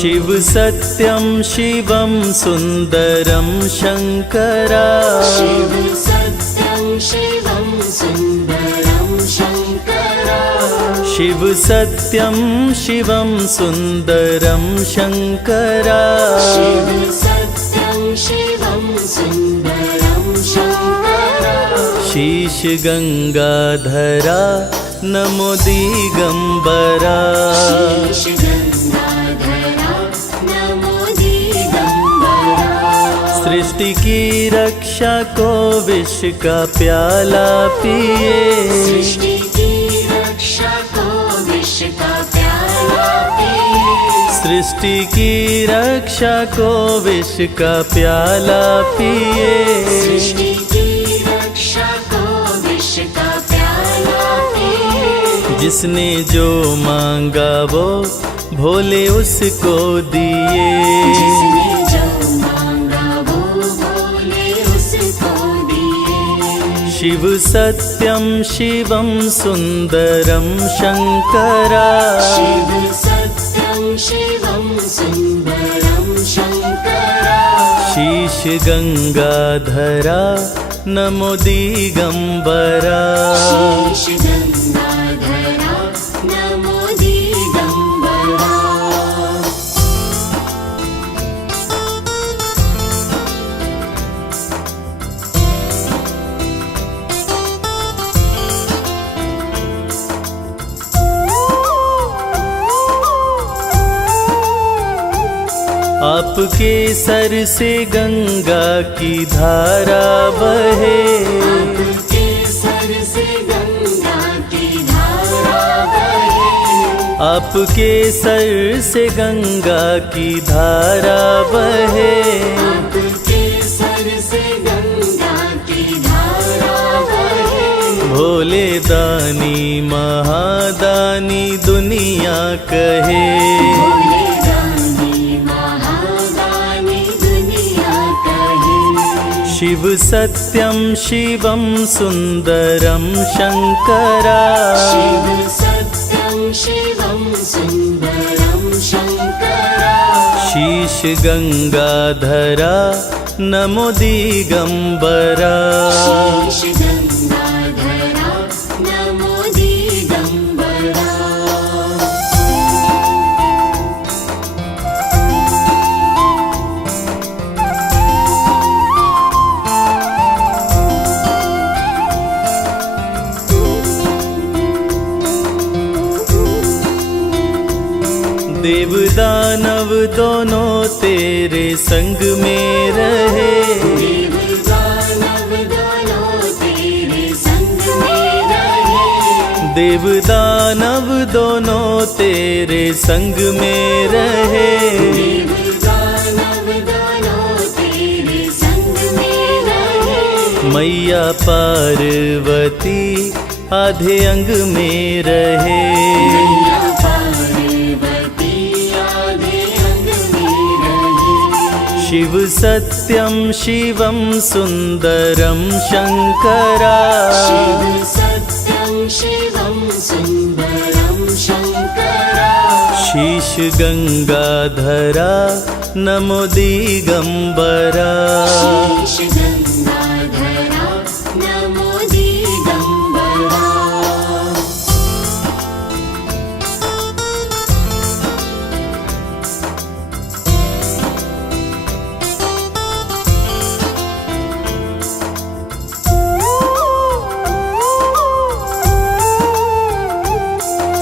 शिव सत्यं शिवं सुन्दरं शङ्करा शिव सत्यं शिवं सुन्दरं शङ्करा शिव सत्यं शिवं सुन्दरं शङ्करा शिव सत्यं शिवं सुन्दरं शङ्करा शीश गंगाधरा नमो दिगंबरा शीश गंगाधरा नमो दिगंबरा सृष्टि की रक्षा को विष का प्याला पिए सृष्टि की रक्षा को विष का प्याला पिए सृष्टि की रक्षा को विष का प्याला पिए सृष्टि की रक्षा को विष का प्याला पिए जिसने जो मांगा वो भोले उसको दिए जिसने जो मांगा वो भोले उसको दिए शिव सत्यं शिवं सुन्दरं शङ्करा शिव सत्यं शिवं सुन्दरं शङ्करा शीश गंगाधरा नमो दिगंबरा शीश गंगाधरा नमो दिगंबरा आपके सर से गंगा की धारा बहे आपके सर से गंगा की धारा बहे आपके सर से गंगा की धारा बहे आपके सर से गंगा की धारा बहे भोले दानी महादानी दुनिया कहे भोले दानी महादानी दुनिया कहे शिव सत्यं शिवं सुन्दरं शङ्करा शिव सत्यं शिवं सुन्दरं शङ्करा शीश गंगाधरा नमो दिगंबरा शीश गंगाधरा नमो दिगंबरा देव दानव दोनों तेरे संग में रहे देव दानव दोनों तेरे संग में रहे देव दानव दोनों तेरे संग में रहे देव दानव दोनों तेरे संग में रहे मैया पार्वती आधे अंग में रहे मैया पार्वती आधे अंग में रहे शिव सत्यं शिवं सुन्दरं शङ्करा शिव सत्यं शिवं सुन्दरं शङ्करा शीश गंगाधरा नमो दिगंबरा शीश गंगाधरा नमो दिगंबरा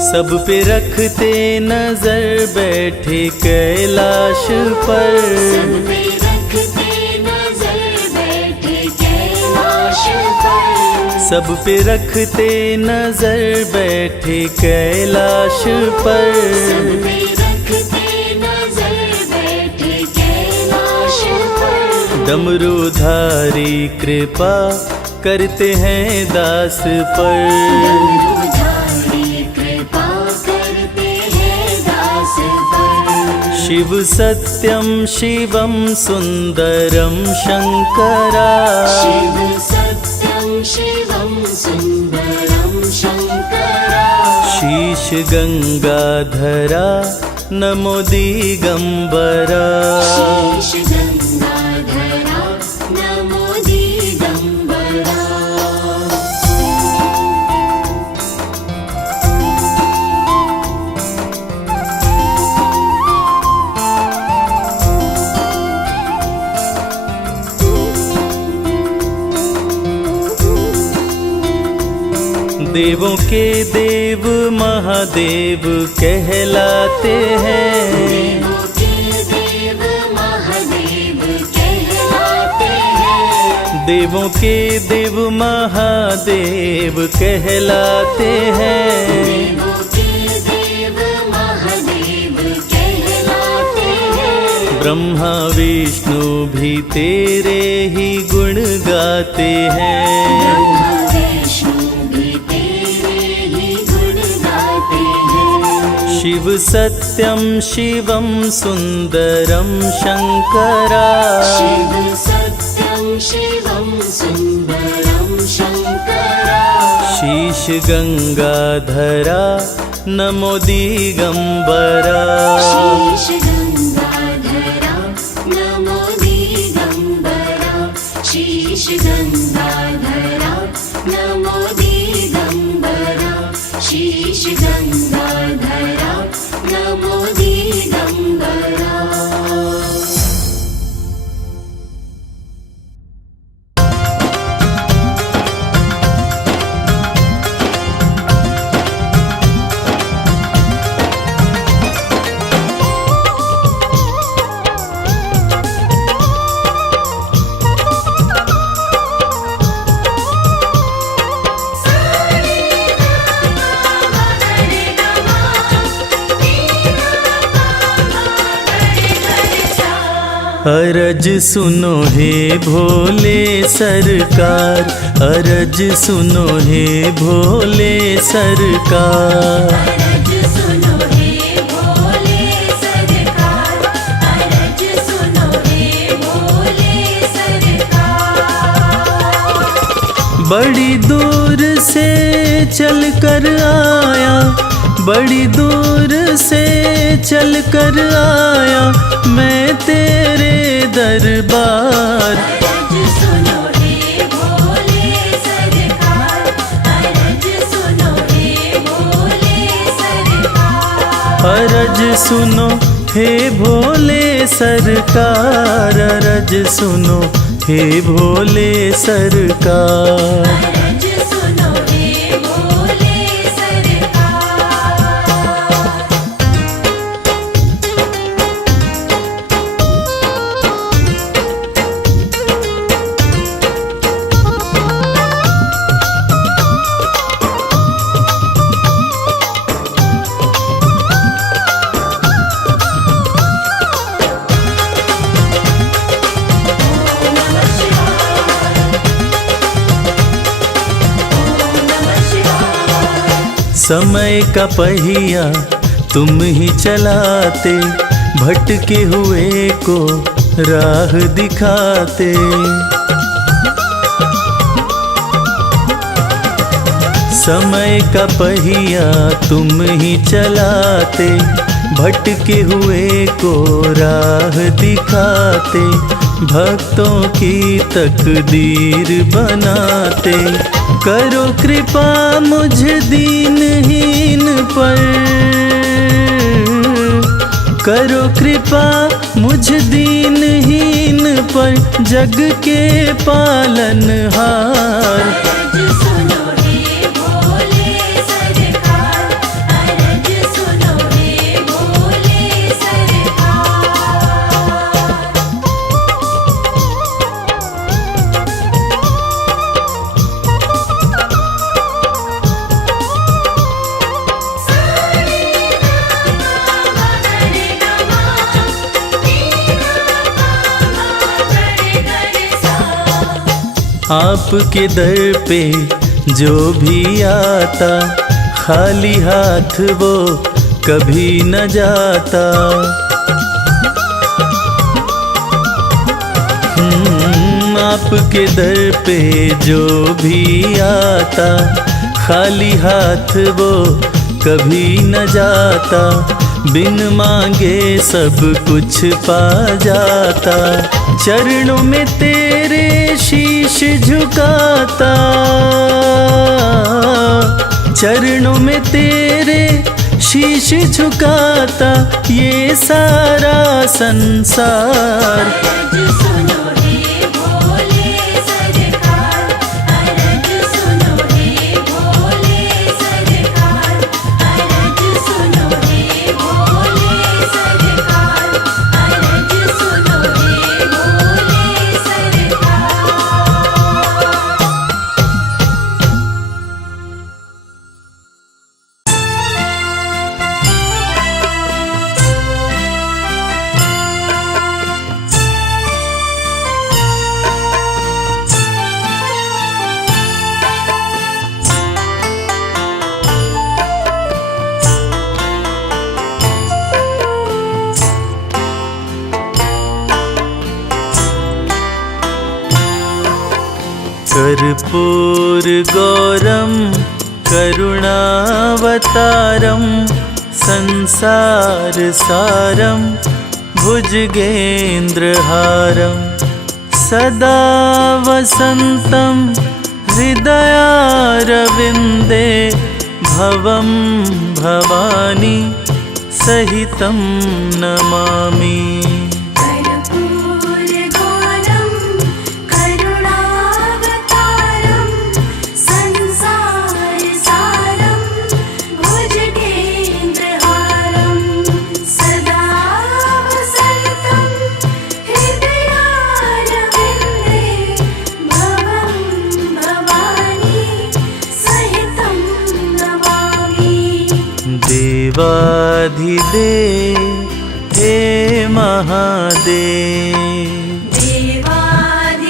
सब पे रखते नजर बैठे कैलाश पर सब पे रखते नजर बैठे कैलाश पर सब पे रखते नजर बैठे कैलाश पर सब पे रखते नजर बैठे कैलाश पर डमरूधारी कृपा करते हैं दास पर डमरूधारी कृपा करते हैं दास पर शिव सत्यं शिवं सुन्दरं शङ्करा शिव सत्यं शिवं सुन्दरं शङ्करा शीश गंगाधरा नमो दिगंबरा। शीश गंगाधरा नमो दिगंबरा। देवों के देव महादेव कहलाते हैं। देवों के देव महादेव कहलाते हैं। देवों के देव महादेव कहलाते हैं। देवों के देव महादेव कहलाते हैं। ब्रह्मा विष्णु भी तेरे ही गुण गाते हैं। शिव सत्यं शिवं सुंदरं शंकरा। शिव सत्यं शिवं सुंदरं शंकरा। शीश गंगाधरा नमो दिगंबरा। शीश गंगाधरा नमो दिगंबरा। शीश गंगाधरा नमो दिगंबरा। शीश गंगाधरा नमो दिगंबरा। अरज सुनो हे भोले सरकार। अरज सुनो हे भोले सरकार। अरज सुनो हे भोले सरकार। अरज सुनो हे भोले सरकार। बड़ी दूर से चल कर आया। बड़ी दूर से चल कर आया मैं तेरे दरबार। अरज सुनो हे भोले सरकार। अरज सुनो हे भोले सरकार। अरज सुनो हे भोले सरकार। अरज सुनो हे भोले सरकार। अरज सुनो हे भोले सरकार। समय का पहिया तुम ही चलाते। भटके हुए को राह दिखाते। समय का पहिया तुम ही चलाते। भटके हुए को राह दिखाते। भक्तों की तकदीर बनाते। करो कृपा मुझ दीनहीन पर। करो कृपा मुझ दीनहीन पर जग के पालनहार। अरज सुनो हे भोले सरकार। अरज सुनो हे भोले सरकार। आपके दर पे जो भी आता खाली हाथ वो कभी न जाता। आपके दर पे जो भी आता खाली हाथ वो कभी न जाता। बिन मांगे सब कुछ पा जाता, चरणों में तेरे शीश झुकाता, चरणों में तेरे शीश झुकाता ये सारा संसार। अरज सुनो हे भोले सरकार, अरज सुनो हे भोले सरकार, अरज सुनो हे भोले सरकार, अरज सुनो हे भोले सरकार। कर्पूर गौरम करुणावतारम संसार सारम भुजगेन्द्रहारम सदा वसन्तं हृदयारविन्दे भवं भवानी सहितं नमामि। देवाधिदेव हे महादेव, देवाधिदेव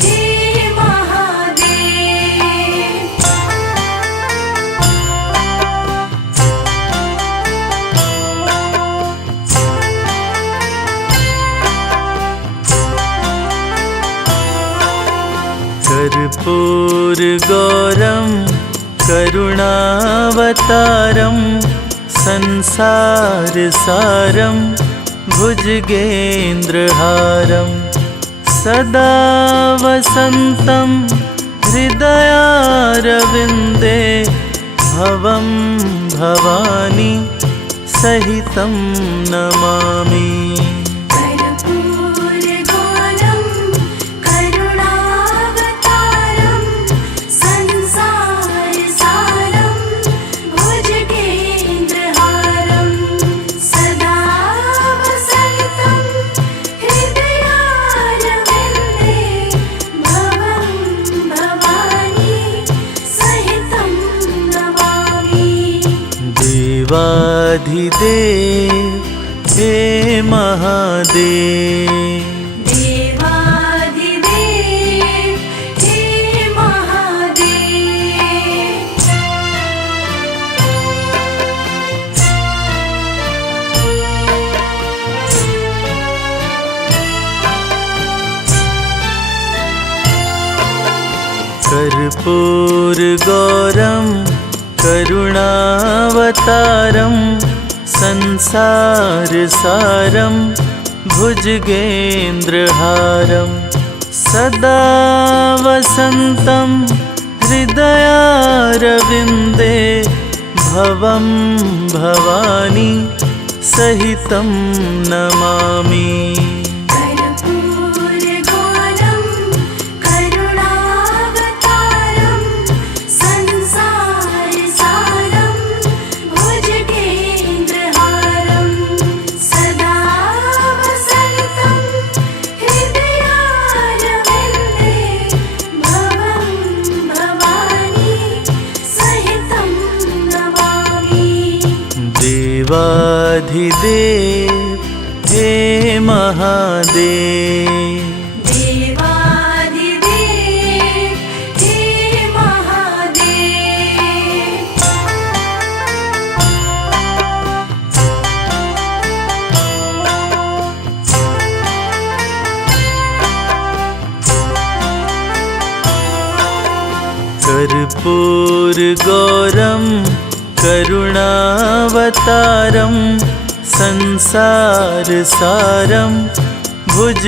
हे महादेव। कर्पूर गौरम करुणावतारम संसार सारम भुजगेन्द्रहारम सदा वसन्तं हृदयारविन्दे भवं भवानी सहितं नमामि। देवाधिदेव हे महादेव, देवाधिदेव हे महादेव। कर्पूर गौरम करुणावतारम संसार सारम भुजगेन्द्रहारम सदा वसन्तं हृदयारविन्दे भवं भवानी सहितं नमामि। देवाधिदेव हे महादेव, देवाधिदेव हे महादेव। कर्पूर गौरम करुणावतारं संसारसारं भुजगेन्द्रहारं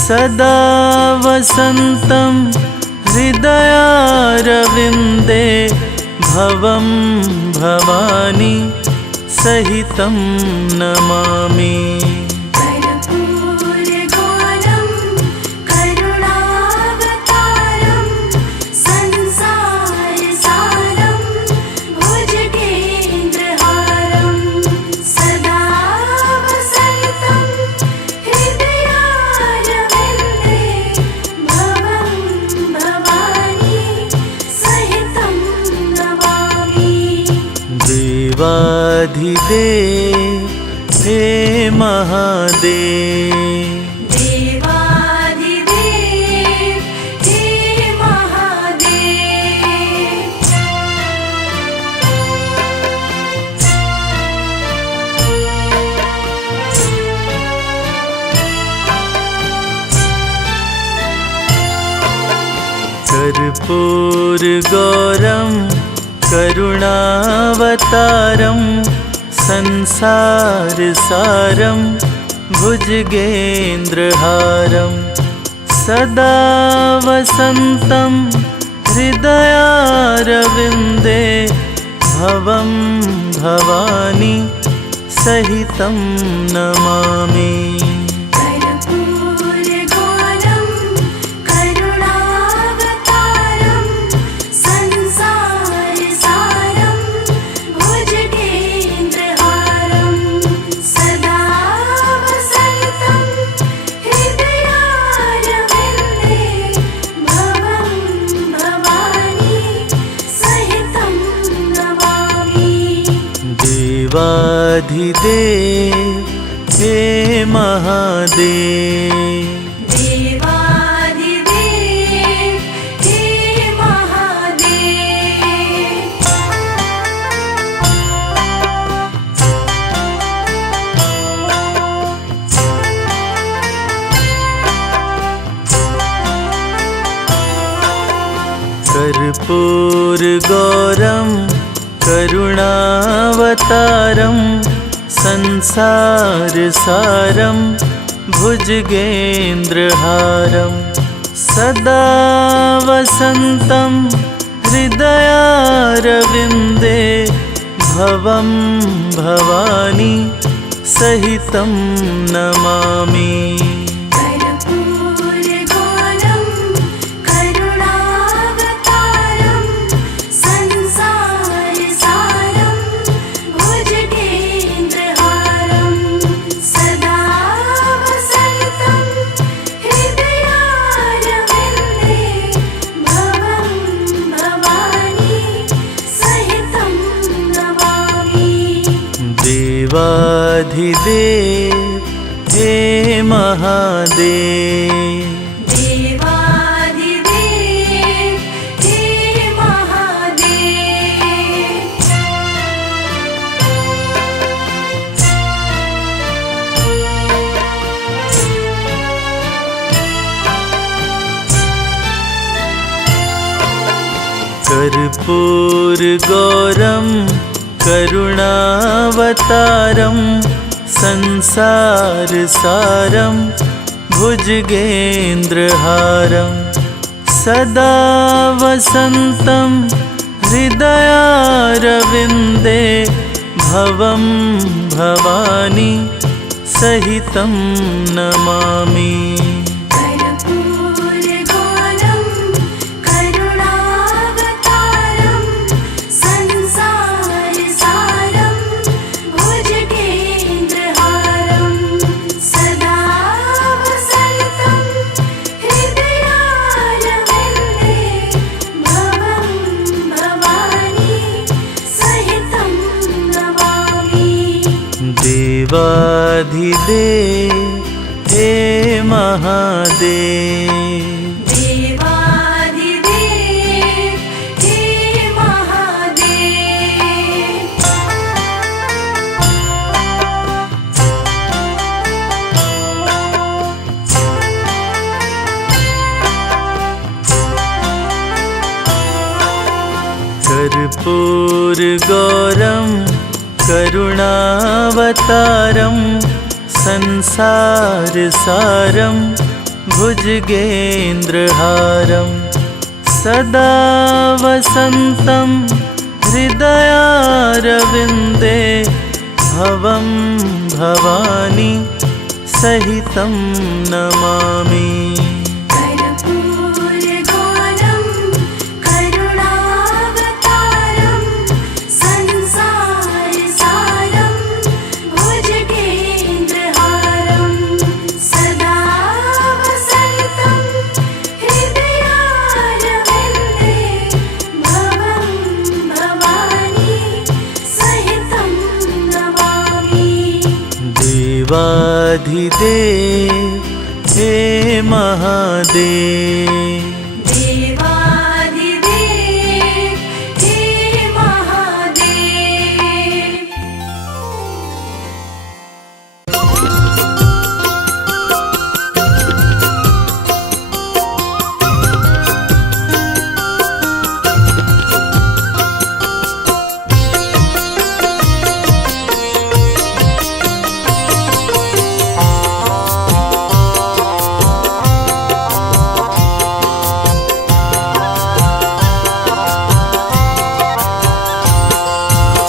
सदा वसन्तं हृदयारविन्दे भवं भवानी सहितं नमामि। कर्पूरगौरं करुणावतारं संसारसारं भुजगेन्द्रहारं सदा वसन्तं हृदयारविन्दे भवं भवानी सहितं नमामि। देवाधिदेव हे महादेव, देवाधिदेव हे महादेव। कर्पूरगौरं करुणावतारं संसारसारं भुजगेन्द्रहारं सदा वसन्तं हृदयारविन्दे भवं भवानी सहितं नमामि। कर्पूरगौरं करुणावतारं संसारसारं भुजगेन्द्रहारं सदा वसन्तं हृदयारविन्दे भवं भवानी सहितं नमामि। देवाधिदेव हे महादेव, देवाधिदेव हे महादेव। कर्पूरगौरं करुणावतारं संसारसारं भुजगेन्द्रहारं सदा वसन्तं हृदयारविन्दे भवं भवानी सहितं नमामि। कर्पूरगौरं करुणावतारं संसारसारं भुजगेन्द्रहारं सदा वसन्तं हृदयारविन्दे भवं भवानी सहितं नमामि। देवाधिदेव हे महादेव, देवाधिदेव हे महादेव। कर्पूरगौरं करुणावतारं संसारसारं भुजगेन्द्रहारं सदा वसन्तं हृदयारविन्दे भवं भवानी सहितं नमामि। कर्पूरगौरं करुणावतारं संसारसारं भुजगेन्द्रहारं सदा वसन्तं हृदयारविन्दे भवं भवानी सहितं नमामि। देवाधिदेव हे महादेव, देवाधिदेव हे महादेव। कर्पूरगौरं करुणावतारं संसारसारं भुजगेन्द्रहारं सदा वसन्तं हृदयारविन्दे भवं भवानी सहितं नमामि। कर्पूरगौरं करुणावतारं संसारसारं भुजगेन्द्रहारं सदा वसन्तं हृदयारविन्दे भवं भवानी सहितं नमामि। देवाधिदेव हे महादेव, देवाधिदेव हे महादेव।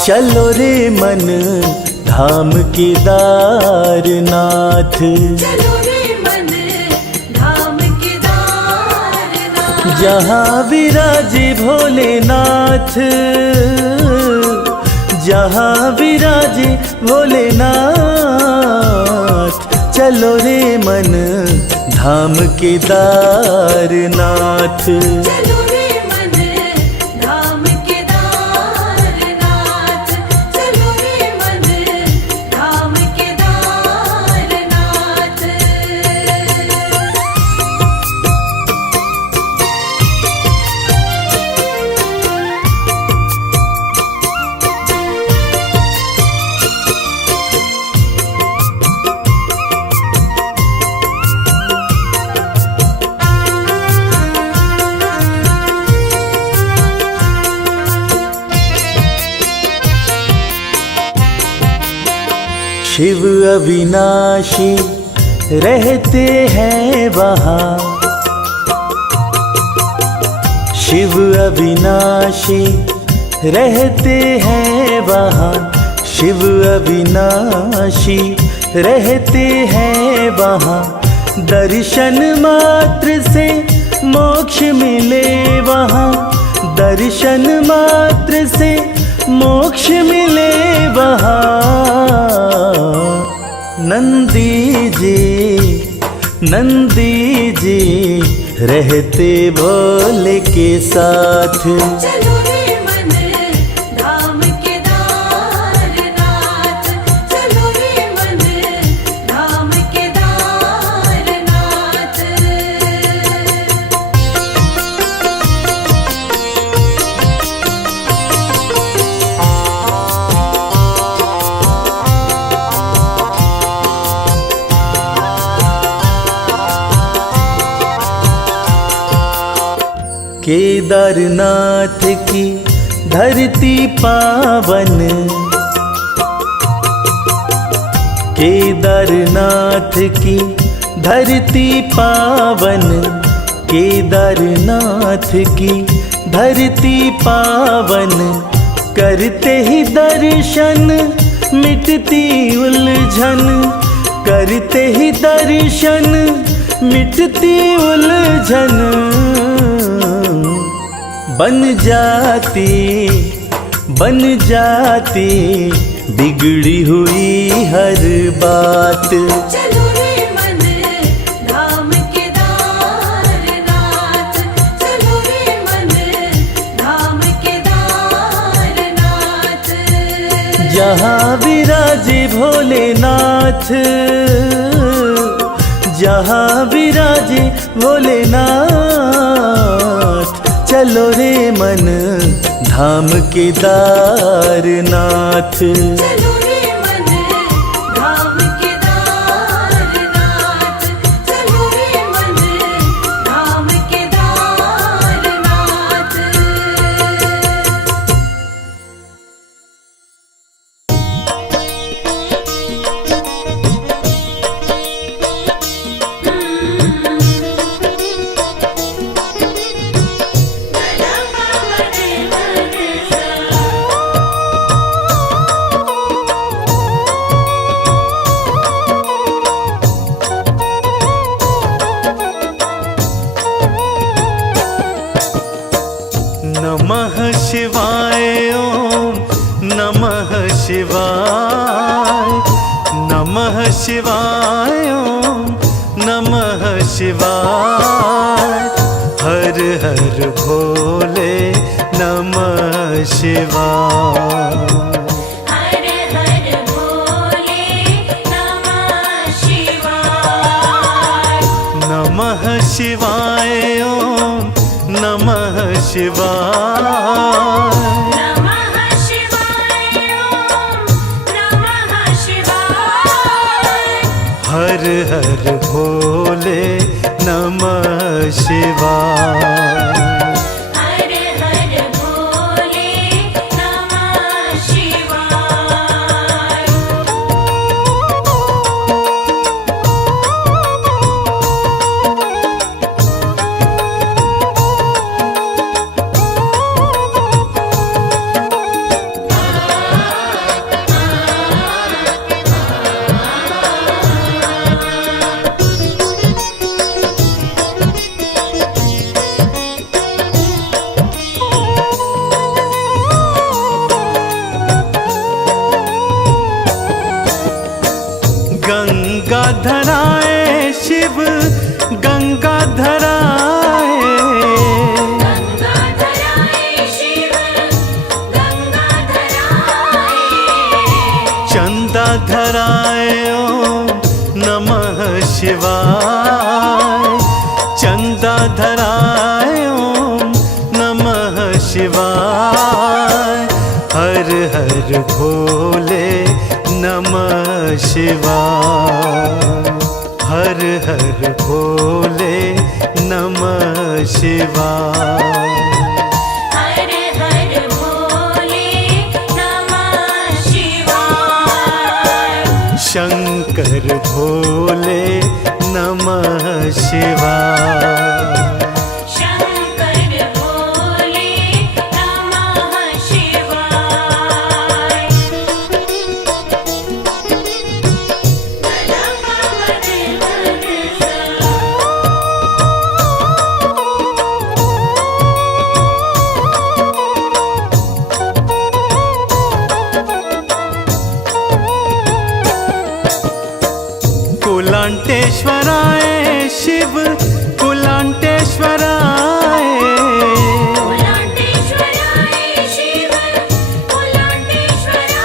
चलो रे मन धाम केदारनाथ, चलो रे मन धाम केदारनाथ, जहाँ विराजे भोलेनाथ, जहाँ विराजे भोलेनाथ। चलो रे मन धाम केदारनाथ, चलो रे मन धाम केदारनाथ, चलो रे मन धाम केदारनाथ। शिव अविनाशी रहते हैं वहाँ, शिव अविनाशी रहते हैं वहाँ, शिव अविनाशी रहते हैं वहाँ। दर्शन मात्र से मोक्ष मिले वहाँ, दर्शन मात्र से मोक्ष मिले वहाँ। नंदी जी रहते भोले के साथ। चलो रे मन धाम केदारनाथ, चलो रे मन धाम केदारनाथ। केदारनाथ की धरती पावन, केदारनाथ की धरती पावन, केदारनाथ की धरती पावन। करते ही दर्शन मिटती उलझन, करते ही दर्शन मिटती उलझन। बन जाती बिगड़ी हुई हर बात। चलो रे मन धाम केदारनाथ, चलो रे मन धाम केदारनाथ। जहाँ विराजे भोलेनाथ, जहाँ विराजे भोलेनाथ। चलो रे मन धाम केदारनाथ, चलो रे मन धाम केदारनाथ, चलो रे मन धाम केदारनाथ। शिवाय ओम नमः शिवाय नमः शिवाय ओम नमः शिवाय हर हर भोले नमः शिवाय हर हर भोले नमः शिवाय नमः शिवाय ओम नमः शिवाय नमः शिवाय ओम नमः शिवाय हर हर भोले नमः शिवाय हर हर भोले नमः शिवाय गंगाधराए शिव गंगाधराए गंगाधराय शिव गंगाधराय चंदाधराए ओम नमः शिवाय चंदाधराए ओम नमः शिवाय हर हर भोले नमः शिवाय हर हर भोले नमः शिवाय हर हर भोले नमः शिवाय शंकर भोले नमः शिवाय शंकर भोले नमः शिवाय कुलांटेश्वराय शिव कुलांटेश्वराय कुलांटेश्वराय शिव कुलांटेश्वराय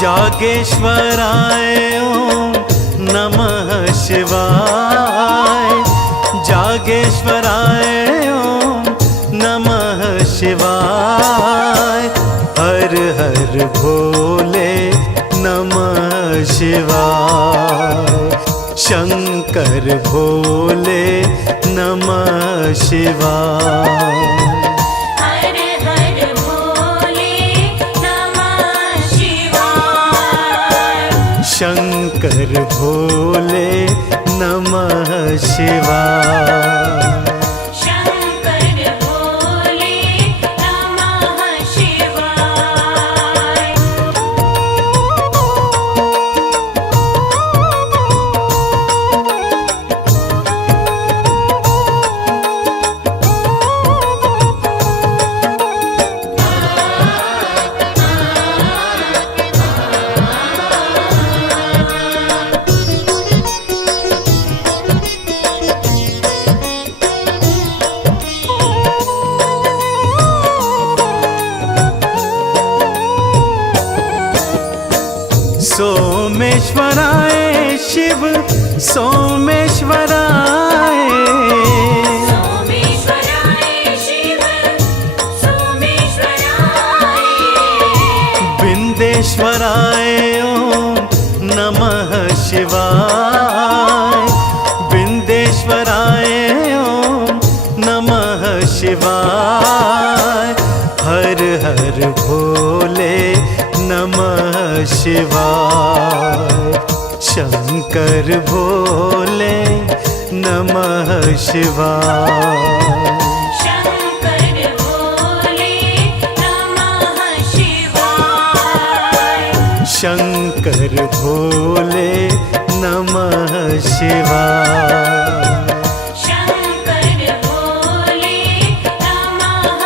जागेश्वराय ओम नमः शिवाय जागेश्वराय ओम नमः शिवाय हर हर भोले नमः शिवाय शंकर भोले नमः शिवाय हर हर भोले नमः शिवाय शंकर भोले नमः शिवाय शंकर भोले नमः शिवाय सोमेश्वराय शिव सोमेश्वराय सोमेश्वराय शिव सोमेश्वराय बिंदेश्वराय ओम नमः शिवाय बिंदेश्वराय ओम नमः शिवाय हर हर भोले नमः शिवाय शंकर भोले नमः शिवाय शंकर भोले नमः शिवाय शंकर भोले नमः शिवाय शंकर भोले नमः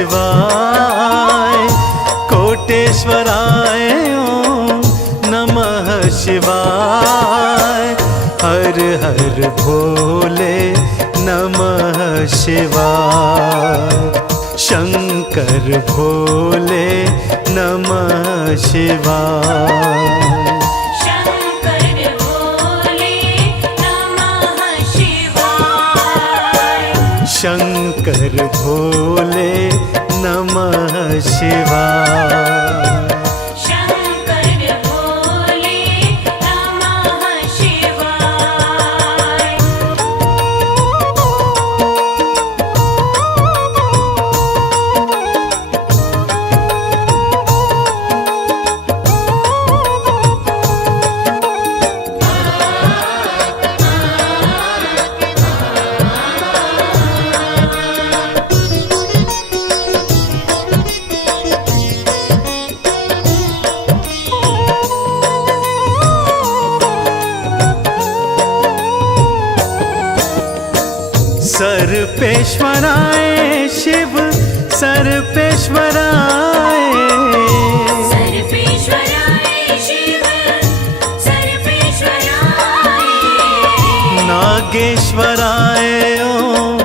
शिवाय कोटेश्वराय ओम नमः शिवाय हर हर भोले नमः शिवाय शंकर भोले नमः शिवाय शंकर भोले नमः शिवाय शंकर भोले नमः शिवाय शंकर भोले नमः शिवाय सर्पेश्वराय शिव सर्पेश्वराय सर्वेश्वराय शिव सर्वेश्वराय नागेश्वराय ओम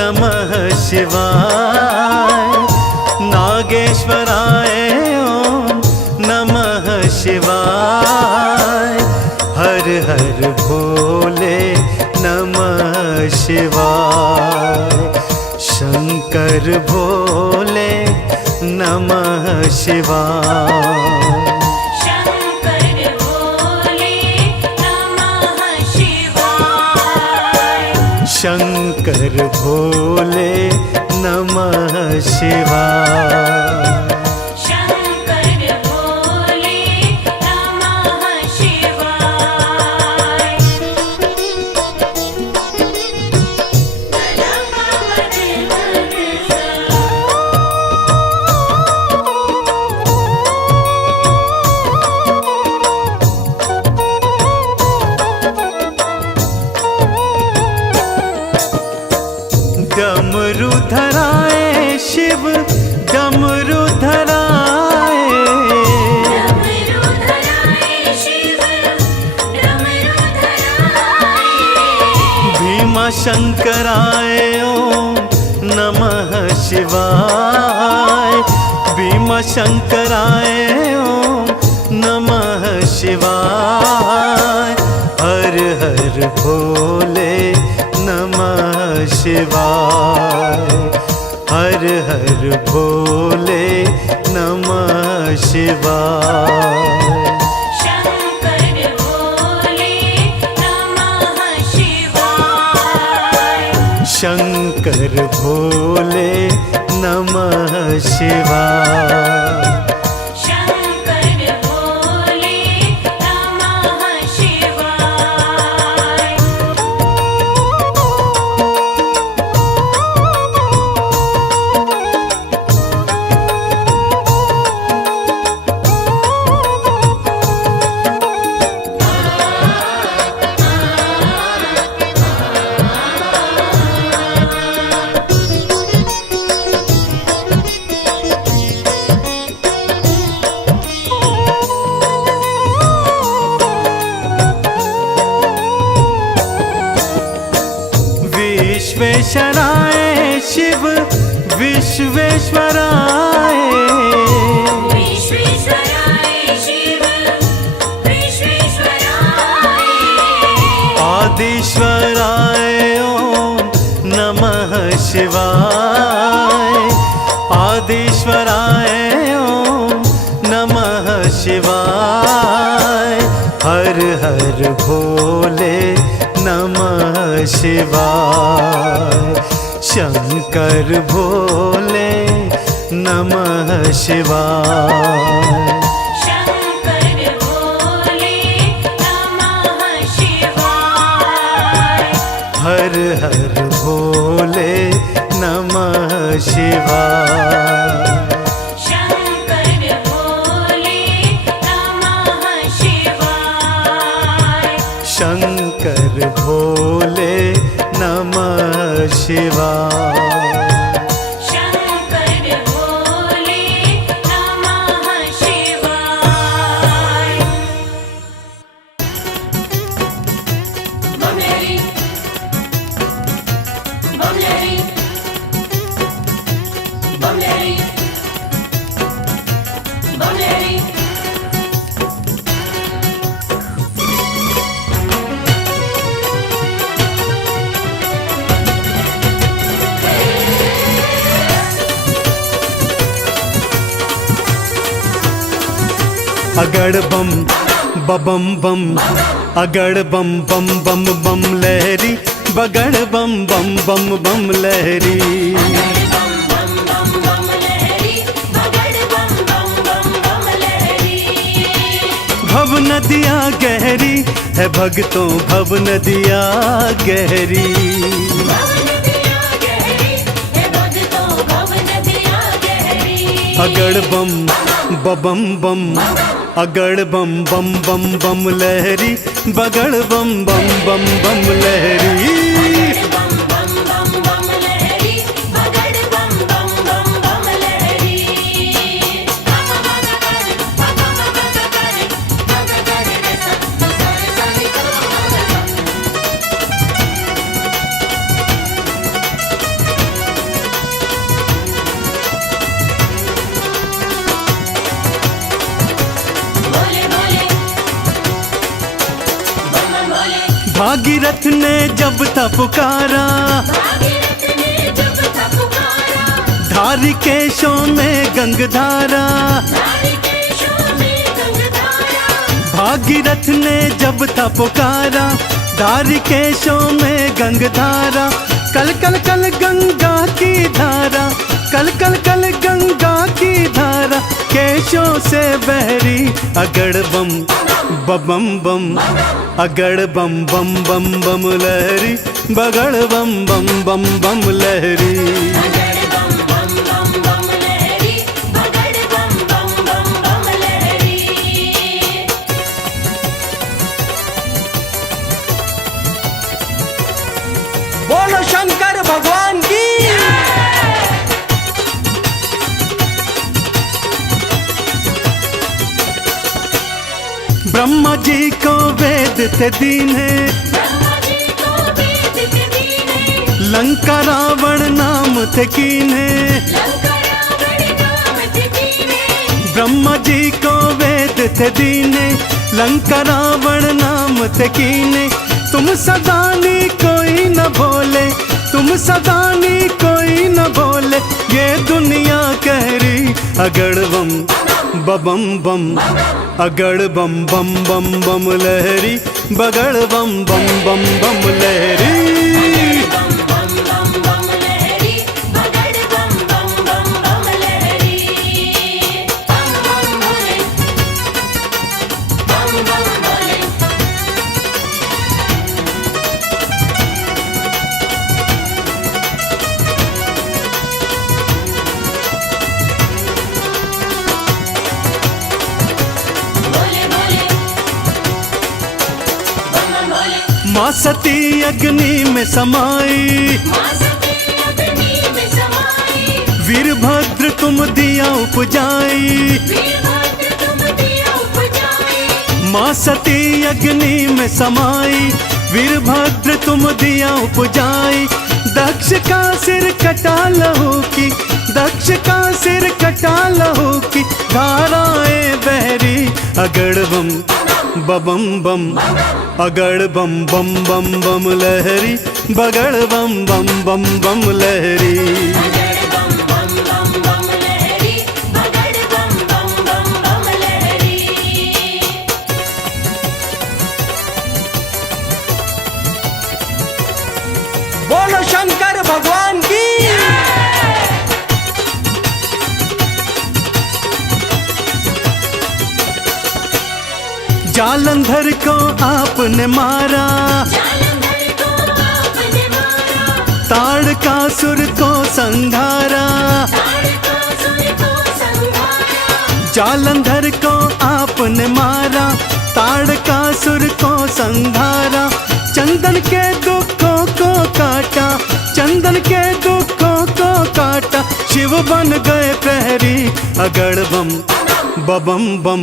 नमः शिवाय नागेश्वराय ओम नमः शिवाय हर हर भोले नमः शिवाय शंकर भोले नमः शिवाय शंकर भोले नमः शिवाय शंकर भोले नमः शिवाय शंकर भोले नमः शिवाय डमरूधराय शिव डमरूधराय डमरूधराय शिव डमरूधराय भीमाशंकराय ओम नमः शिवाय भीमाशंकराय ओम नमः शिवाय हर हर भोले नमः शिवाय हर हर भोले नमः शिवाय शंकर भोले नमः शिवाय शंकर भोले नमः शिवाय शंकर भोले नमः शिवाय विश्वेश्वराय शिव विश्वेश्वराय विश्वेश्वराय शिव विश्वेश्वराय आदिश्वराय ओम नमः शिवाय आदिश्वराय ओम नमः शिवाय हर हर भोले नमः शिवाय शंकर भोले नमः शिवाय शंकर भोले नमः शिवाय हर हर भोले नमः शिवाय शंकर भोले नमः शिवाय शंकर भोले नमः शिवाय शंकर अगड़ बम बम बम अगड़ बम बम बम बम लहरी बगड़ बम बम बम बम लहरी बम बम बम बम लहरी बगड़ बम बम बम बम लहरी भव नदिया गहरी है भक्तों भव नदिया गहरी भव नदिया गहरी है भक्तों भव नदिया गहरी अगड़ बम बम बम अगड़ बम बम बम बम लहरी बगड़ बम बम बम बम लहरी बम बम बम बम लहरी बगड़ बम बम बम बम लहरी बम बम करे बम बम करे बम करे रे सब सारे सारे करो बोले बोले बम बम बोले भागीरथ ने जब था पुकारा भागीरथ ने जब था पुकारा धारी केशों में गंगधारा नारी केशों में गंगधारा भागीरथ ने जब था पुकारा धारी केशों में गंगधारा कल कल कल गंगा की धारा कल कल कल गंगा की धारा केशों से बहरी अगड़ बम बम बम अगड़ बम बम बम बम लहरी बगड़ बम बम बम बम लहरी बगड़ बम बम बम बम लहरी बगड़ बम बम बम बम लहरी बोलो शंकर भगवान की। ब्रह्मा जी को वेद थे दीने ब्रह्मा जी को वेद थे दीने लंका रावण नाम थे कीने लंका रावण नाम थे दीने ब्रह्मा जी को वेद थे दीने लंका रावण नाम थे कीने तुम सदानी कोई न भोले तुम सदानी कोई न भोले ये दुनिया कह रही अगड़ बम बम बम अगड़ बम बम बम बम लहरी बगड़ बम बम बम बम लहरी बम बम बम बम लहरी बगड़ बम बम बम बम लहरी बम बम भोले बम बम भोले बोले बोले बम बम बोले माँ सती अग्नि में समाई माँ सती अग्नि में समाई वीरभद्र तुम दिया उपजाई वीरभद्र तुम दिया उपजाई माँ सती अग्नि में समाई वीरभद्र तुम दिया उपजाई दक्ष का सिर कटा लहू की दक्ष का सिर कटा लहू की धाराएं बहरी अगड़ बम बम बम अगड़ बम बम बम बम लहरी बगड़ बम बम बम बम लहरी बगड़ बम बम बम बम लहरी बगड़ बम बम बम बम लहरी बोलो शंकर भगवान की। जालंधर को आपने मारा जालंधर को आपने मारा ताड़कासुर को संघारा ताड़कासुर को संहारा जालंधर को आपने मारा ताड़कासुर को संघारा चंदन के दुखों को काटा चंदन के दुखों को काटा शिव बन गए प्रहरी अगड़ बम बम बम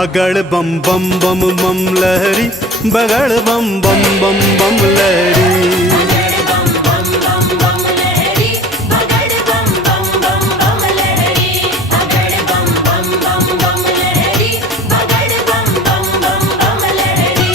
अगड़ बम बम बम बम लहरी बगड़ बम बम बम बम लहरी बगड़ बम बम बम बम लहरी बगड़ बम बम बम बम लहरी बगड़ बम बम बम बम लहरी बगड़ बम बम बम बम लहरी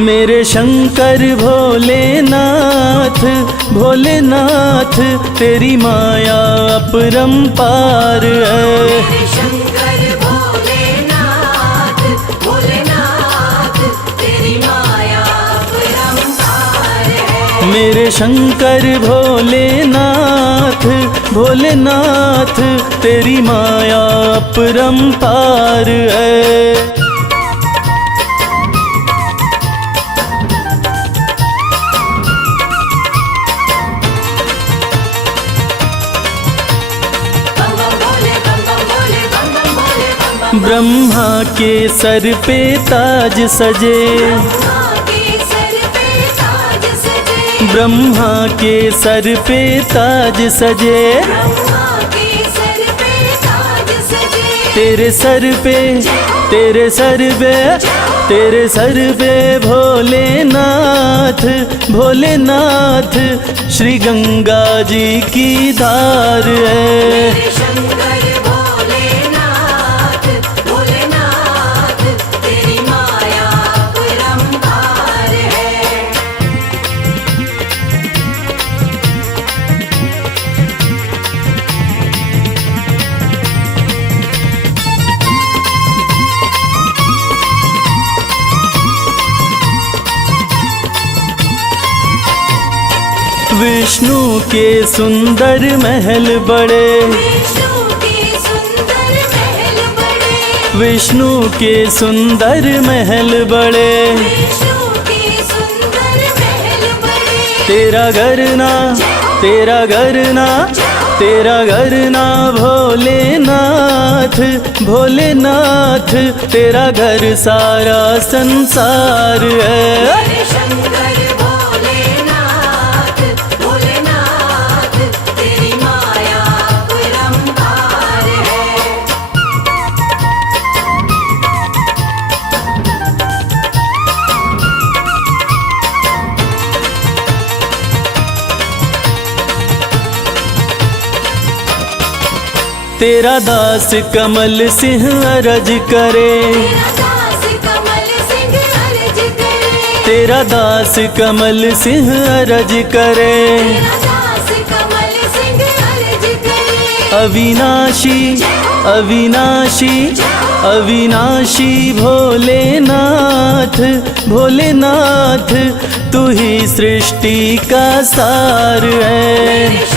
मेरे शंकर भोलेनाथ भोलेनाथ तेरी माया अपरंपार है। मेरे शंकर भोलेनाथ भोलेनाथ तेरी माया अपरंपार है। मेरे शंकर भोलेनाथ भोलेनाथ तेरी माया अपरंपार है। ब्रह्मा के सर पे ताज सजे, ब्रह्मा के सर पे ताज सजे, तेरे सर पे तेरे सर पे तेरे सर पे भोलेनाथ भोलेनाथ श्री गंगा जी की धार है। विष्णु के सुंदर महल बड़े, विष्णु के सुंदर महल बड़े, तेरा घर ना तेरा घर ना तेरा घर ना भोलेनाथ भोलेनाथ तेरा घर सारा संसार है। तेरा दास कमल सिंह अरज करे, तेरा दास कमल सिंह अरज करे, अविनाशी अविनाशी अविनाशी भोलेनाथ भोलेनाथ तू ही सृष्टि का सार है।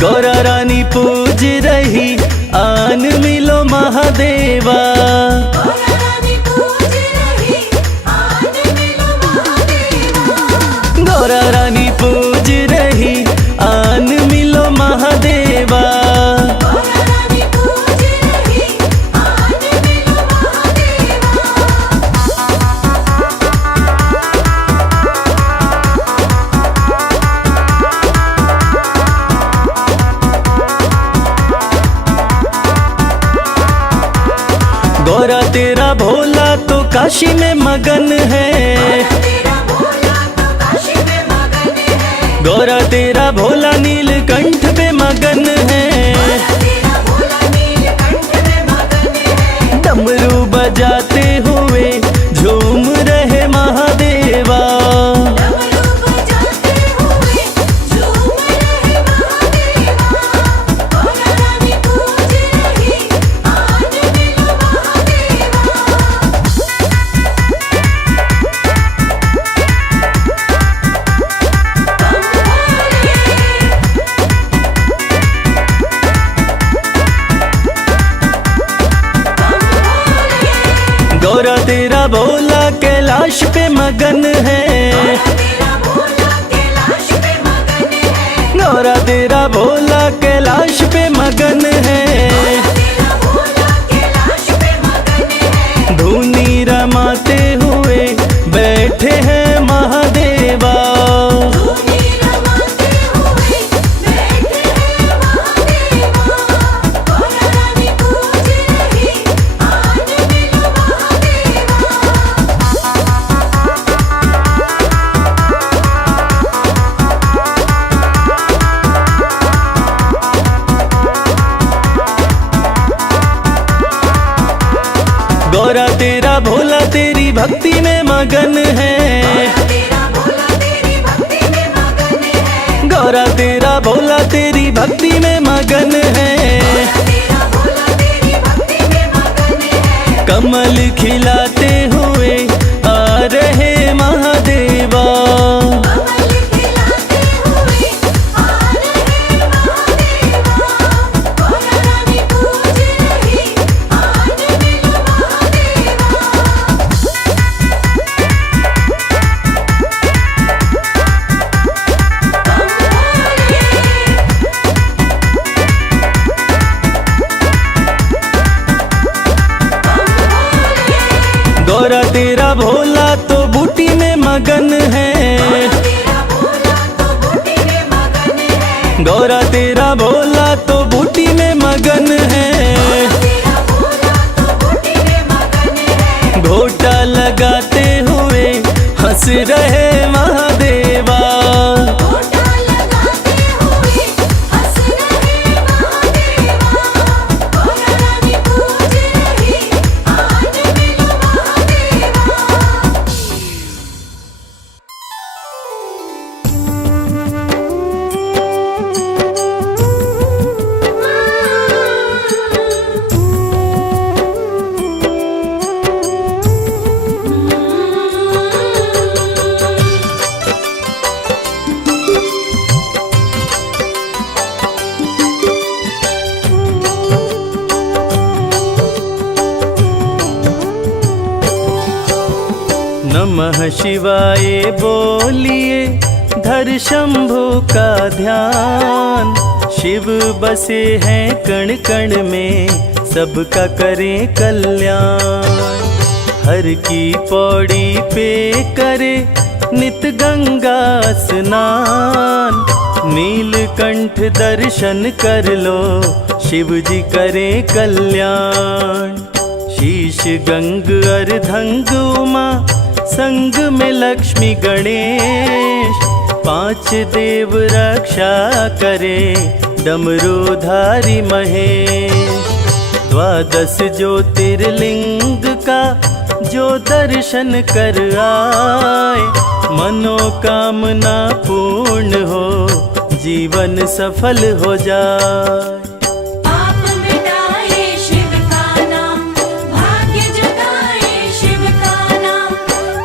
गौरा रानी पूज रही आन मिलो महादेवा, गौरा रानी पूज रही आन मिलो महादेवा। गौरा तेरा भोला तो काशी में मगन है, गौरा तेरा भोला नीलकंठ पे मगन है, डमरू बजाते हुए झूम रहे महादेवा। गौरा तेरा भोला कैलाश पे मगन है, गौरा तेरा भोला कैलाश पे मगन है, धुनी रमाते हुए बैठे हैं महादेवा। गौरा तेरा भोला तेरी भक्ति में मगन है। तेरा भोला तेरी भक्ति में मगन है। गौरा तेरा भोला तेरी भक्ति में मगन है। तेरा भोला तेरी भक्ति में मगन है। कमल खिलाते हुए आ रहे महादेवा। कमल खिलाते हुए आ रहे महादेवा। गौरा रानी पूज रही आज मिलो महादेवा। गौरा तेरा भोला तो बूटी में मगन है। तेरा भोला तो बूटी में मगन है। गौरा तेरा भोला तो बूटी में मगन है। तेरा भोला तो बूटी में मगन है। घोटा लगाते हुए हंस रहे महादेवा। घोटा लगाते हुए हंस रहे महादेवा। गौरा रानी पूज रही आज मिलो महादेवा। नमः शिवाय बोलिए धर शंभु का ध्यान। शिव बसे हैं कण कण में सबका करें कल्याण। हर की पौड़ी पे करे नित गंगा स्नान। नीलकंठ दर्शन कर लो शिव जी करें कल्याण। शीश गंग अर्धंग उमा संग में लक्ष्मी गणेश। पांच देव रक्षा करे डमरूधारी महेश। द्वादश ज्योतिर्लिंग का जो दर्शन कर आए मनोकामना पूर्ण हो जीवन सफल हो जाए। पाप मिटाए शिव का नाम भाग्य जगाए शिव का नाम।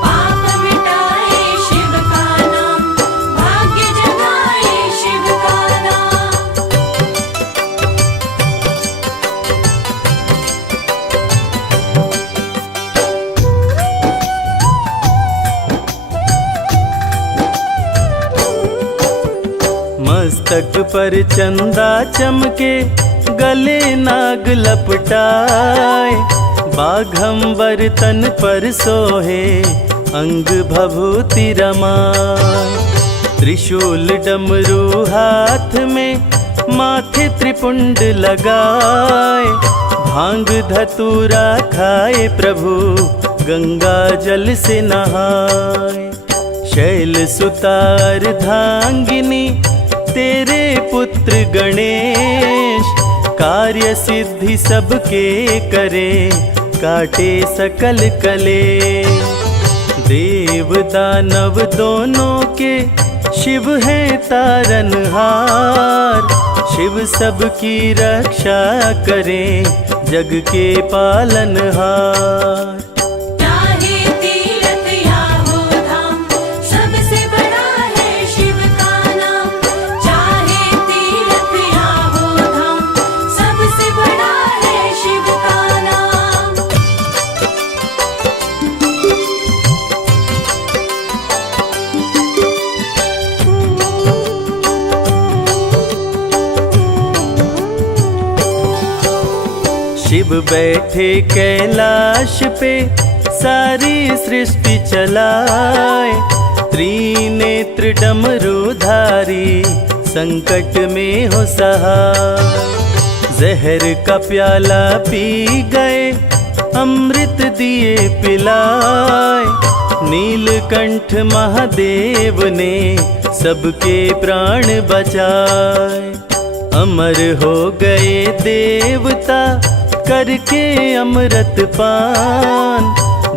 पाप मिटाए शिव का नाम भाग्य जगाए शिव का नाम। मस्तक पर चंदा चमके गले नाग लपटाए। बाघंबर तन पर सोहे अंग भभूति रमाए। त्रिशूल डमरू हाथ में माथे त्रिपुंड लगाए। भांग धतूरा खाए प्रभु गंगा जल से नहाए। शैल सुतार धांगिनी तेरे पुत्र गणेश। कार्य सिद्धि सबके करे काटे सकल कलेश। देव दानव दोनों के शिव है तारनहार। शिव सबकी रक्षा करे जग के पालनहार। चाहे तीर्थ या हो धाम सबसे बड़ा है शिव का नाम। चाहे तीर्थ या हो धाम सबसे बड़ा है शिव का नाम। शिव बैठे कैलाश पे सारी सृष्टि चलाए। त्रिनेत्र डमरूधारी संकट में हो सहाय। जहर का प्याला पी गए अमृत दिए पिलाए। नीलकंठ महादेव ने सबके प्राण बचाए। अमर हो गए देवता करके अमृत पान।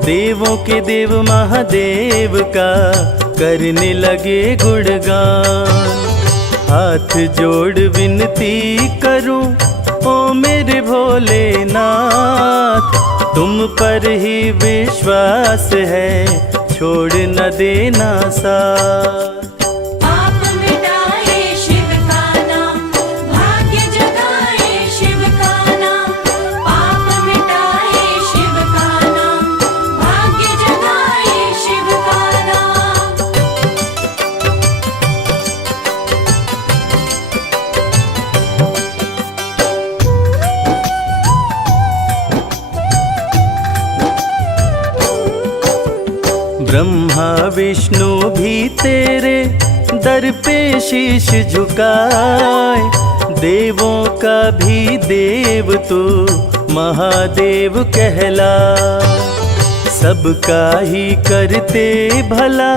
देवों के देव महादेव का करने लगे गुणगान। हाथ जोड़ विनती करूं ओ मेरे भोलेनाथ, तुम पर ही विश्वास है, छोड़ न देना साथ। पाप मिटाए शिव का नाम, भाग्य जगाए शिव का नाम। पाप मिटाए शिव का नाम, भाग्य जगाए शिव का नाम। ब्रह्मा विष्णु भी तेरे दर पे शीश झुकाए। देवों का भी देव तू महादेव कहला। सबका ही करते भला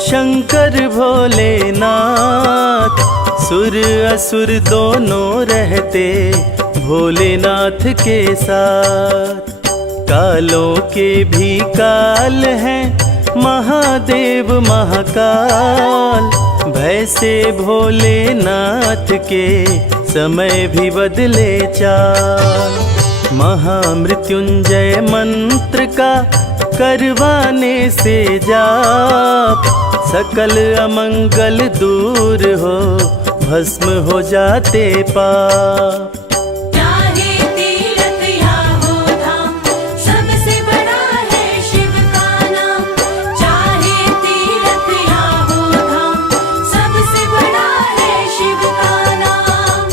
शंकर भोलेनाथ। सुर असुर दोनों रहते भोलेनाथ के साथ। कालों के भी काल हैं महादेव महाकाल। भय से भोलेनाथ के समय भी बदले चाल। महामृत्युंजय मंत्र का करवाने से जाप, सकल अमंगल दूर हो, भस्म हो जाते पाप। चाहे तीर्थ या हो धाम, सबसे बड़ा है शिव का नाम। चाहे तीर्थ या हो धाम, सबसे बड़ा है शिव का नाम।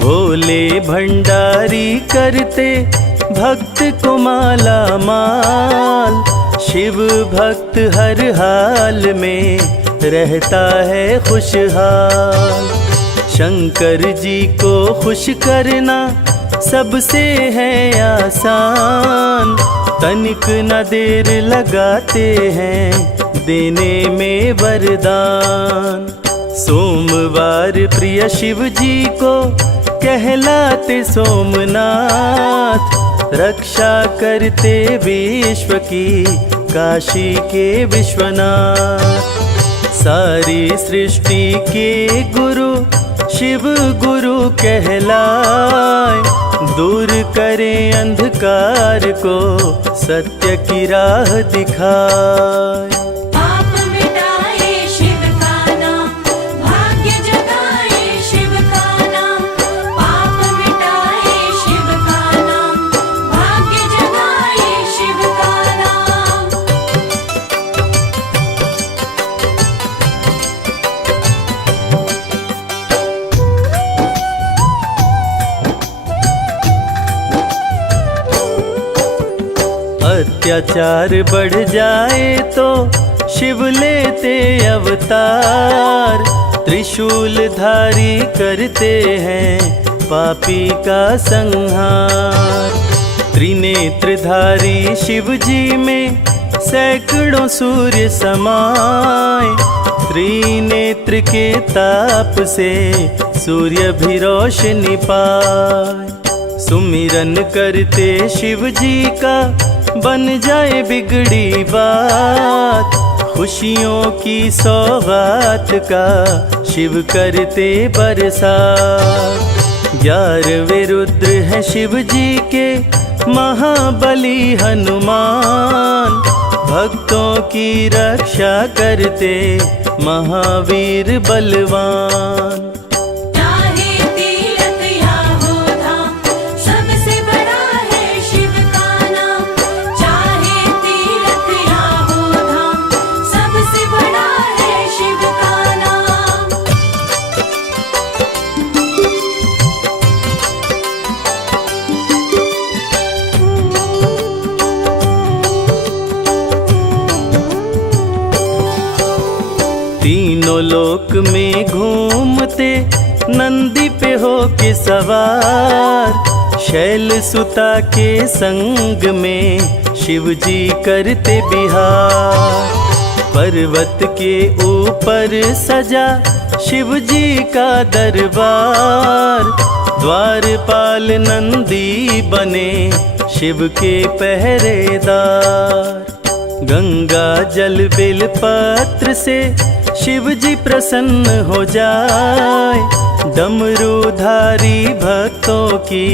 भोले भंडारी करते भक्त को माला माल। शिव भक्त हर हाल में रहता है खुशहाल। शंकर जी को खुश करना सबसे है आसान। तनिक न देर लगाते हैं देने में वरदान। सोमवार प्रिय शिव जी को कहलाते सोमनाथ। रक्षा करते विश्व की काशी के विश्वनाथ। सारी सृष्टि के गुरु शिव गुरु कहलाए। दूर करें अंधकार को, सत्य की राह दिखाए। पाप मिटाए शिव का नाम, भाग्य जगाए शिव का नाम। पाप मिटाए शिव का नाम, भाग्य जगाए शिव का नाम। अत्याचार बढ़ जाए तो शिव लेते अवतार। त्रिशूल धारी करते हैं पापी का संहार। त्रिनेत्रधारी शिव जी में सैकड़ों सूर्य समाए। त्रिनेत्र के ताप से सूर्य भी रोशनी पाए। सुमिरन करते शिव जी का बन जाए बिगड़ी बात। खुशियों की सौगात का शिव करते बरसात। 11वें रुद्र है शिव जी के महाबली हनुमान। भक्तों की रक्षा करते महावीर बलवान। चाहे तीर्थ या हो धाम, सबसे बड़ा है शिव का नाम। चाहे तीर्थ या हो धाम, सबसे बड़ा है शिव का नाम। तीनों लोक में घूमते नंदी पे हो के सवार। शैल सुता के संग में शिव जी करते बिहार। पर्वत के ऊपर सजा शिव जी का दरबार। द्वारपाल नंदी बने शिव के पहरेदार। गंगा जल बेल पत्र से शिव जी प्रसन्न हो जाए। डमरूधारी भक्तों की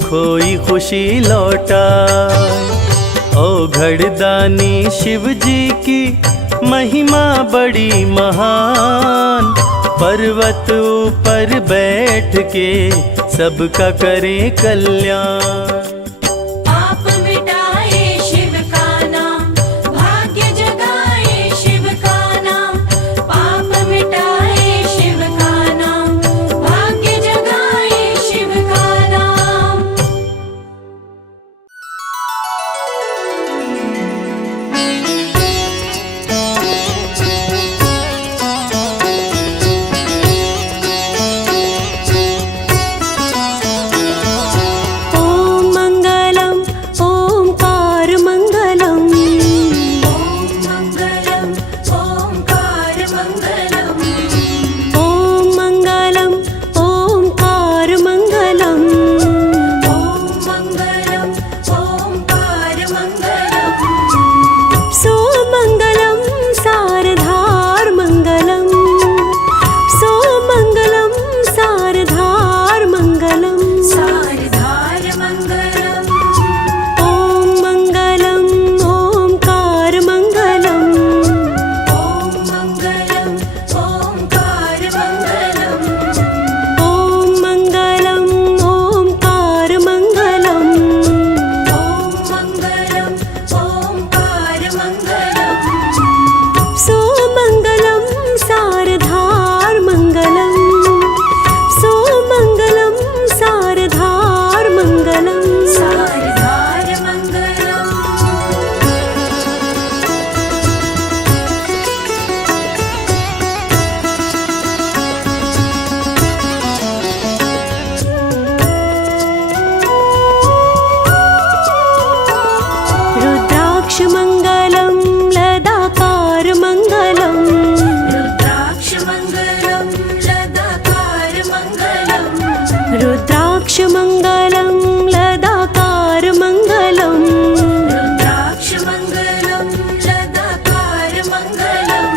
खोई खुशी लौटाए। ओ घड़दानी शिव जी की महिमा बड़ी महान। पर्वत ऊपर बैठ के सबका करें कल्याण। पाप मिटाए शिव का नाम, भाग्य जगाए शिव का नाम। पाप मिटाए शिव का नाम, भाग्य जगाए शिव का नाम। ॐ मङ्गलम् ओंकार मङ्गलम्। ॐ मङ्गलम् ओंकार मङ्गलम्। ॐ मङ्गलम् ओंकार मङ्गलम्। ॐ मङ्गलम् ओंकार मङ्गलम्। सोमङ्गलं सारधार मङ्गलम्। सोमङ्गलं सारधार मङ्गलम्। सारधार मङ्गलम्। ॐ मङ्गलम् ओंकार मङ्गलम्। ॐ मङ्गलम् ओंकार मङ्गलम्। ॐ मङ्गलम् ओंकार मङ्गलम्। ॐ मङ्गलम् ओंकार मङ्गलम्। सोमङ्गलं सारधार मङ्गलम्। सोमङ्गलं सारधार मङ्गलम्। सारधार मङ्गलम्। रुद्राक्षमङ्गलं लदाकार मङ्गलम्। रुद्राक्षमङ्गलं लदाकार मङ्गलम्। रुद्राक्षमङ्गलं लदाकार मङ्गलम्। रुद्राक्षमङ्गलं लदाकार मङ्गलम्।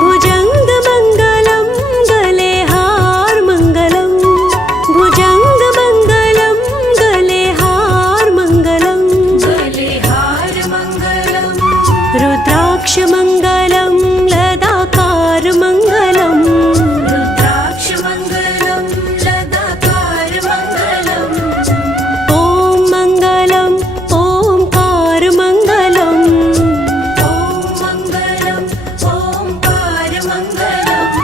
भुजङ्गमङ्गलं गले हार मङ्गलम्। भुजङ्गमङ्गलं गले हार मङ्गलम्। गले हार मङ्गलम्। रुद्राक्षमङ्गलं लदाकार मङ्गलम्। रुद्राक्षमङ्गलं लदाकार मङ्गलम्। ॐ मङ्गलम् ओंकार मङ्गलम्। ॐ मङ्गलम् ओंकार मङ्गलम्।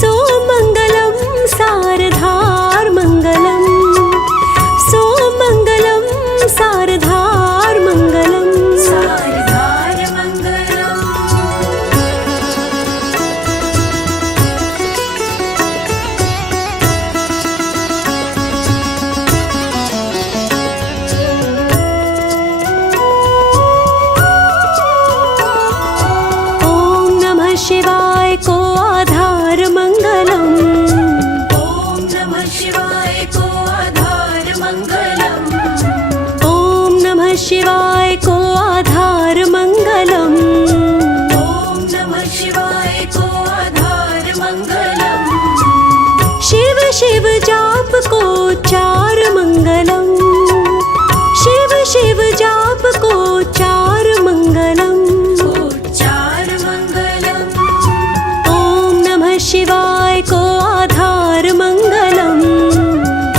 सोमङ्गलं सारधार मङ्गलम्। सोमङ्गलं सारधार मङ्गलम्। सारधार मङ्गलम्। ॐ नमः शिवाय को आधार मङ्गलम्। ॐ नमः शिवाय को आधार मङ्गलम्। ॐ नमः शिवाय को आधार मङ्गलम्। ॐ नमः शिवाय को आधार मङ्गलम्। शिव शिव जाप को चार मङ्गलम्। शिव शिव जाप को चार मङ्गलम्। उच्चार मङ्गलम्। ॐ नमः शिवाय को आधार मङ्गलम्।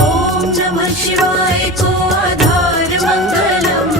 ॐ नमः शिवाय को आधार मङ्गलम्।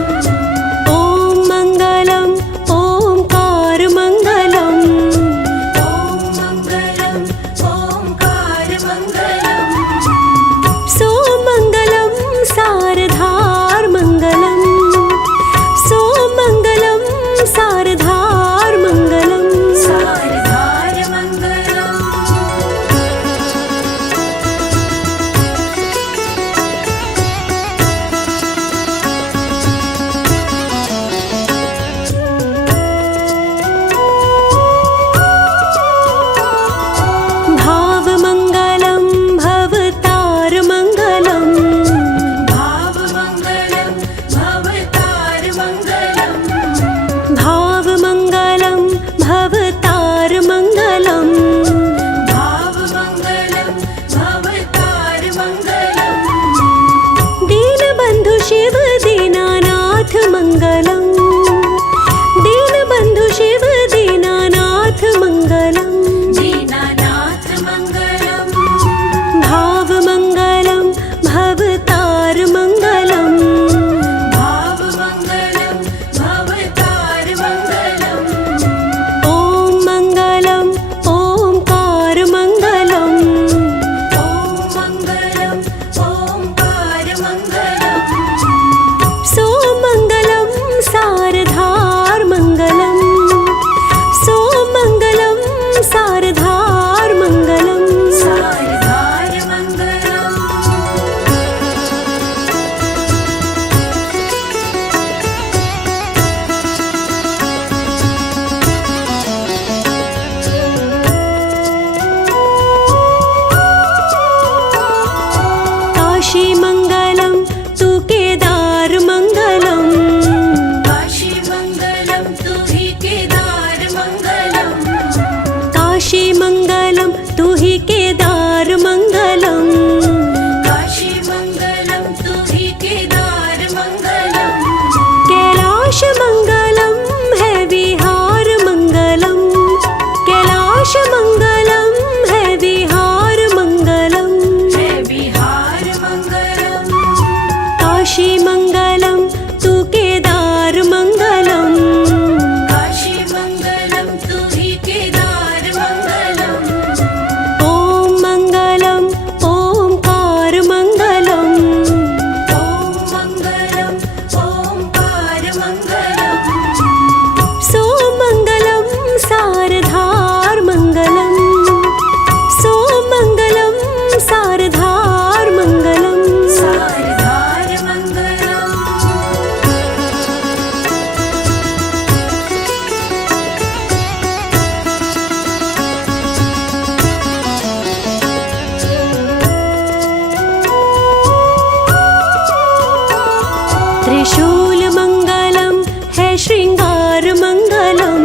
त्रिशूल मंगलम है श्रृंगार मंगलम।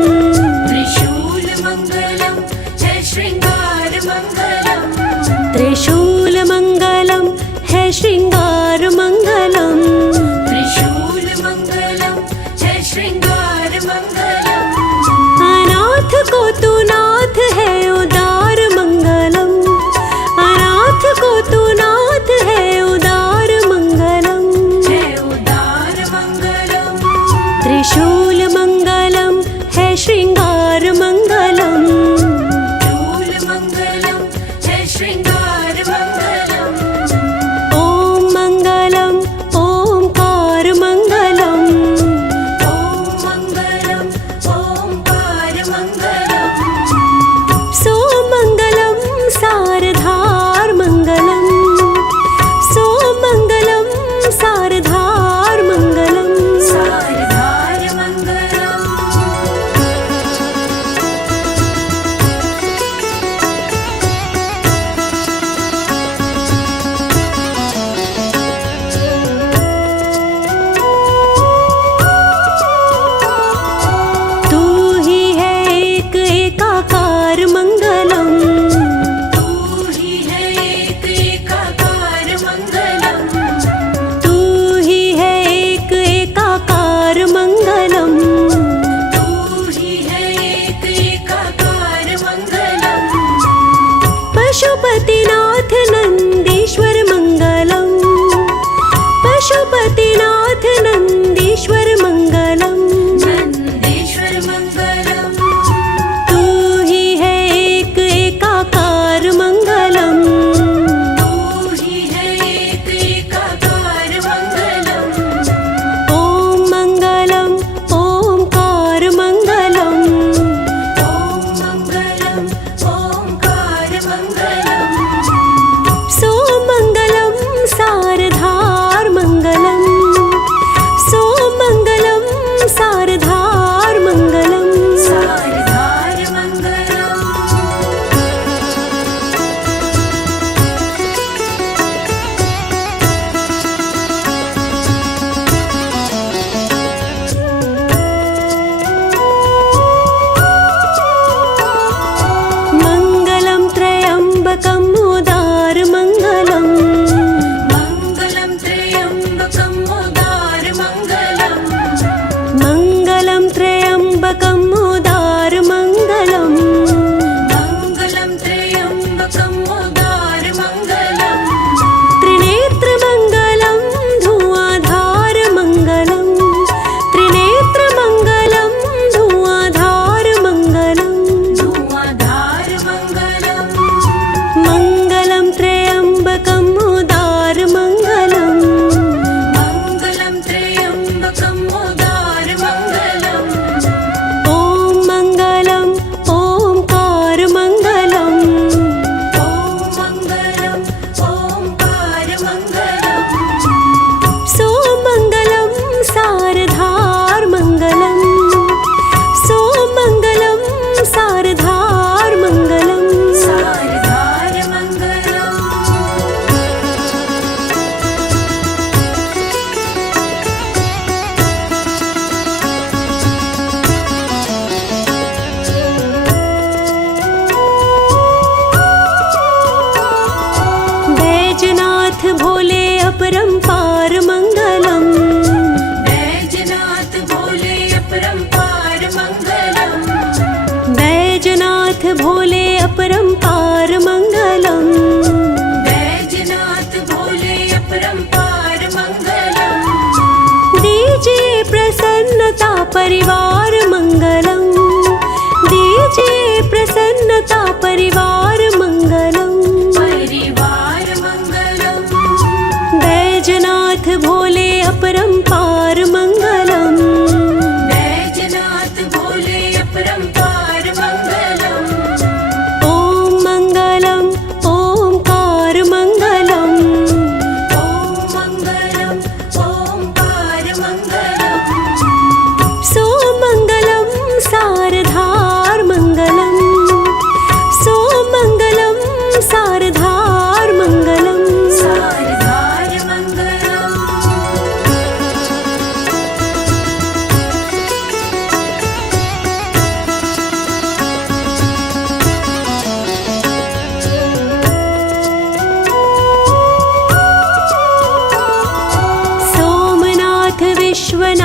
त्रिशूल मंगलम है श्रृंगार मंगलम। त्रिशूल मंगलम है श्रृंगार मंगलम। त्रिशूल मंगलम है श्रृंगार मंगलम। अनाथ को तू नाथ है उदार मंगलम। अनाथ को तू नाथ है उदार मंगलम। है उदार मंगलम। त्रिशूल मंगलम है श्रृंगार मंगलम। त्रिशूल मंगलम है श्रृंगार मंगलम। ओम मंगलम ओंकार मंगलम। ओम मंगलम ओंकार मंगलम। सोमंगलम सारधार मंगलम। सोमंगलम सारधार मंगलम। सारधार मंगलम। तू ही है एक एकाकार मंगलम। तू ही है एक एकाकार मंगलम। तू ही है एक एकाकार मंगलम। तू ही है एक एकाकार मंगलम। पशुपतिनाथ नंदीश्वर मंगलम। पशुपतिनाथ नंदीश्वर मंगलम। नंदीश्वर मंगलम। तू ही है एक एकाकार मंगलम। तू ही है एक एकाकार मंगलम। ओम मंगलम ओंकार मंगलम। ओम मंगलम ओंकार मंगलम। सोमंगलम सारधार मंगलम। सोमंगलम सारधार मंगलम। सारधार मंगलम। मंगलम त्रयंबकम उदार मंगलम। मंगलम त्र्यंबकम उदार मंगलम। मंगलम त्रयंबकम उदार मंगलम। मंगलम त्र्यंबकम उदार मंगलम। त्रिनेत्र मंगलम धुआंधार मंगलम। त्रिनेत्र मंगलम धुआंधार मंगलम। धुआंधार मंगलम। मंगलम त्रयंबकम उदार मंगलम। मंगलम त्र्यंबकम उदार मंगलम। ओम मंगलम ओंकार मंगलम। ओम मंगलम ओंकार मंगलम। सोमंगलम सारधार मंगलम। सोमंगलम सारधार मंगलम। सारधार मंगलम। बैजनाथ भोले अपरंपार मंगलम। बैजनाथ भोले अपरंपार मंगलम। बैजनाथ भोले अपरंपार मंगलम। बैजनाथ भोले अपरंपार मंगलम। दीजिए प्रसन्नता परिवार मंगलम। दीजिए प्रसन्नता परिवार मंगलम। परिवार मंगलम। बैजनाथ भोले अपरंपार मंगलम। बैजनाथ भोले अपरंपार मंगलम। ओम मंगलम ओंकार मंगलम। ओम मंगलम ओंकार मंगलम। सोमंगलम सारधार मंगलम। सोम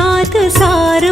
नाथ सार